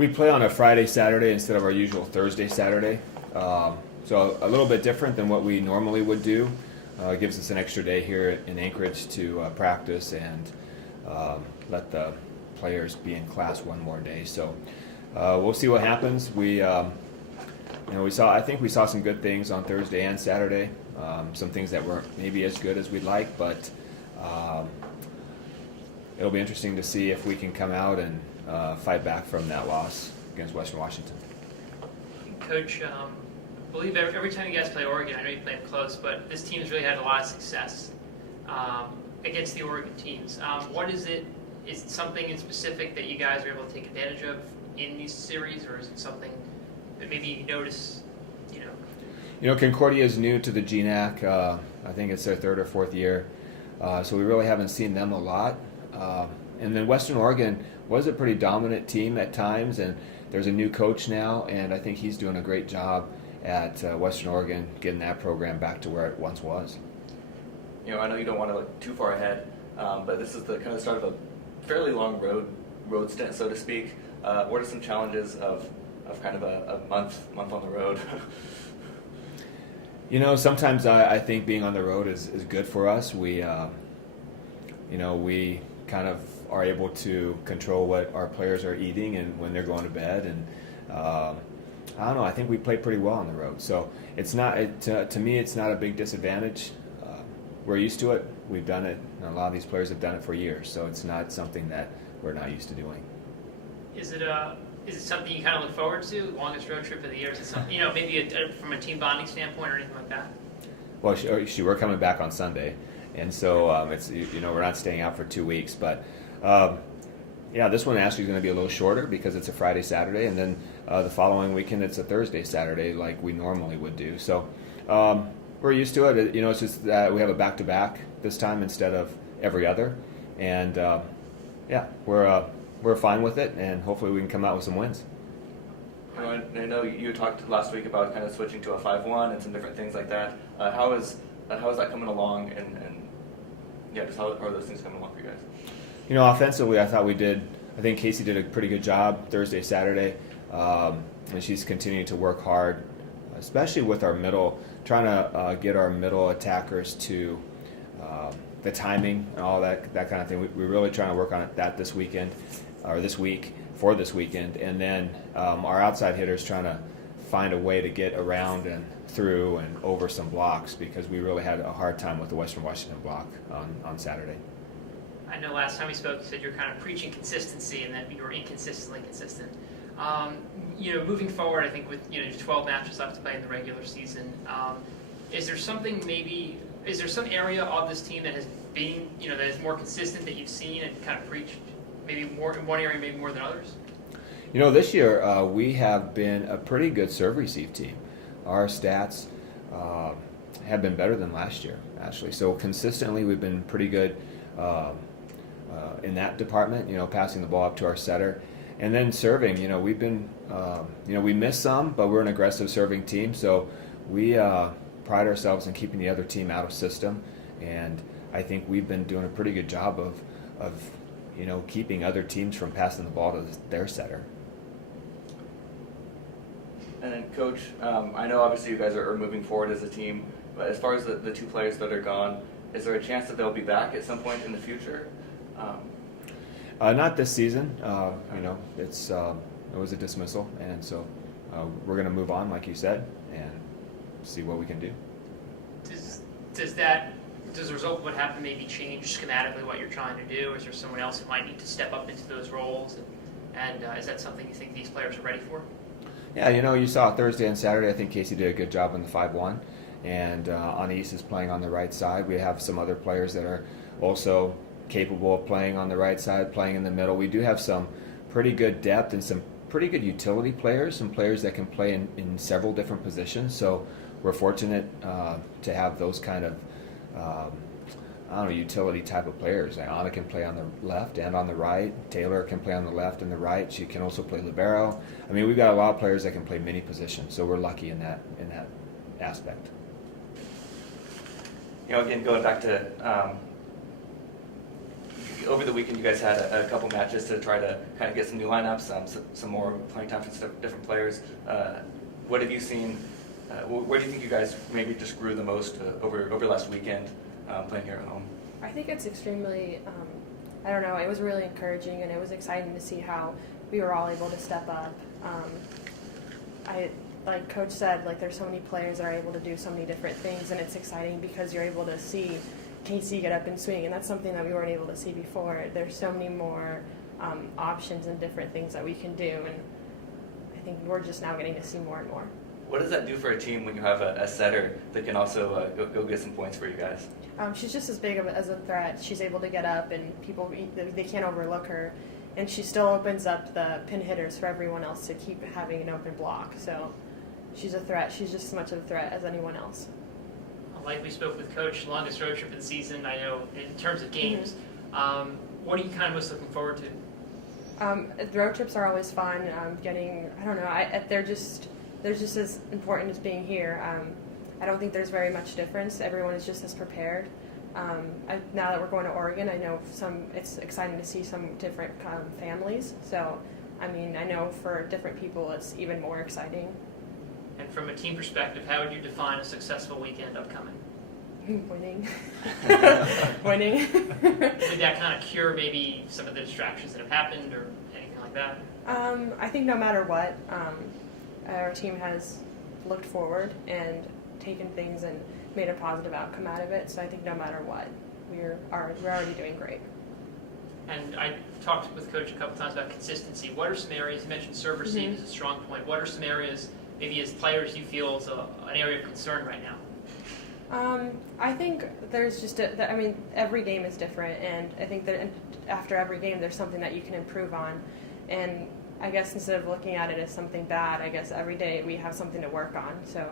We play on a Friday, Saturday instead of our usual Thursday, Saturday. So a little bit different than what we normally would do. It gives us an extra day here in Anchorage to practice and let the players be in class one more day. So we'll see what happens. I think we saw some good things on Thursday and Saturday. Some things that weren't maybe as good as we'd like, but it'll be interesting to see if we can come out and fight back from that loss against Western Washington. Coach, I believe every time you guys play Oregon, I know you play them close, but this team has really had a lot of success against the Oregon teams. What is it? Is it something in specific that you guys are able to take advantage of in these series, or is it something that maybe you notice? Concordia is new to the GNAC. I think it's their third or fourth year, so we really haven't seen them a lot. And then Western Oregon was a pretty dominant team at times, and there's a new coach now, and I think he's doing a great job at Western Oregon getting that program back to where it once was. I know you don't want to look too far ahead, but this is the kind of start of a fairly long road stint, so to speak. What are some challenges of kind of a month on the road? Sometimes I think being on the road is good for us. We kind of are able to control what our players are eating and when they're going to bed, and I don't know. I think we play pretty well on the road, so it's not. To me, it's not a big disadvantage. We're used to it. We've done it. And a lot of these players have done it for years, so it's not something that we're not used to doing. Is it something you kind of look forward to? Longest road trip of the year? Is it something maybe from a team bonding standpoint or anything like that? Well, we're coming back on Sunday, and so it's we're not staying out for 2 weeks, but. This one actually is going to be a little shorter because it's a Friday, Saturday, and then the following weekend it's a Thursday, Saturday like we normally would do. So we're used to it. It's just that we have a back-to-back this time instead of every other, and we're fine with it, and hopefully we can come out with some wins. I know you talked last week about kind of switching to a 5-1 and some different things like that. How is that coming along, and just how are those things coming along for you guys? Offensively, I think Casey did a pretty good job Thursday, Saturday, and she's continuing to work hard, especially with our middle, trying to get our middle attackers to the timing and all that kind of thing. We're really trying to work on that this weekend, or this week, for this weekend, and then our outside hitters trying to find a way to get around and through and over some blocks, because we really had a hard time with the Western Washington block on Saturday. I know last time we spoke, you said you're kind of preaching consistency and that you were inconsistently consistent. Moving forward, I think with 12 matches left to play in the regular season, is there some area of this team that has been, that is more consistent that you've seen and kind of preached, maybe more in one area, maybe more than others? This year we have been a pretty good serve-receive team. Our stats have been better than last year, actually. So consistently, we've been pretty good. In that department, passing the ball up to our setter, and then serving. We've been, we miss some, but we're an aggressive serving team, so we pride ourselves in keeping the other team out of system, and I think we've been doing a pretty good job of keeping other teams from passing the ball to their setter. And then, Coach, I know obviously you guys are moving forward as a team, but as far as the two players that are gone, is there a chance that they'll be back at some point in the future? Not this season. It was a dismissal, and so we're going to move on, like you said, and see what we can do. Does the result of what happened maybe change schematically what you're trying to do? Is there someone else who might need to step up into those roles? And is that something you think these players are ready for? Yeah, you saw Thursday and Saturday. I think Casey did a good job in the 5-1, and Anais is playing on the right side. We have some other players that are also capable of playing on the right side, playing in the middle. We do have some pretty good depth and some pretty good utility players, some players that can play in several different positions. So we're fortunate to have those kind of utility type of players. Anna can play on the left and on the right. Taylor can play on the left and the right. She can also play libero. I mean, we've got a lot of players that can play many positions, so we're lucky in that aspect. Again, going back to over the weekend you guys had a couple matches to try to kind of get some new lineups, some more playing time for different players. What have you seen? Where do you think you guys maybe just grew the most over last weekend playing here at home? I think it's extremely, I don't know, it was really encouraging, and it was exciting to see how we were all able to step up. Like Coach said, like there's so many players that are able to do so many different things, and it's exciting because you're able to see Casey get up and swing, and that's something that we weren't able to see before. There's so many more options and different things that we can do, and I think we're just now getting to see more and more. What does that do for a team when you have a setter that can also go get some points for you guys? She's just as big as a threat. She's able to get up, and they can't overlook her, and she still opens up the pin hitters for everyone else to keep having an open block. So she's a threat. She's just as much of a threat as anyone else. Like we spoke with Coach, longest road trip in the season, I know, in terms of games. What are you kind of most looking forward to? The road trips are always fun. I don't know, they're just as important as being here. I don't think there's very much difference. Everyone is just as prepared. Now that we're going to Oregon, I know it's exciting to see some different families. So, I mean, I know for different people it's even more exciting. And from a team perspective, how would you define a successful weekend upcoming? Winning. Winning. Would that kind of cure maybe some of the distractions that have happened or anything like that? I think no matter what, our team has looked forward and taken things and made a positive outcome out of it. So I think no matter what, we're already doing great. And I talked with Coach a couple times about consistency. What are some areas, you mentioned serve receive as a strong point, what are some areas maybe as players you feel is an area of concern right now? I think there's just every game is different, and I think that after every game there's something that you can improve on. And I guess instead of looking at it as something bad, I guess every day we have something to work on. So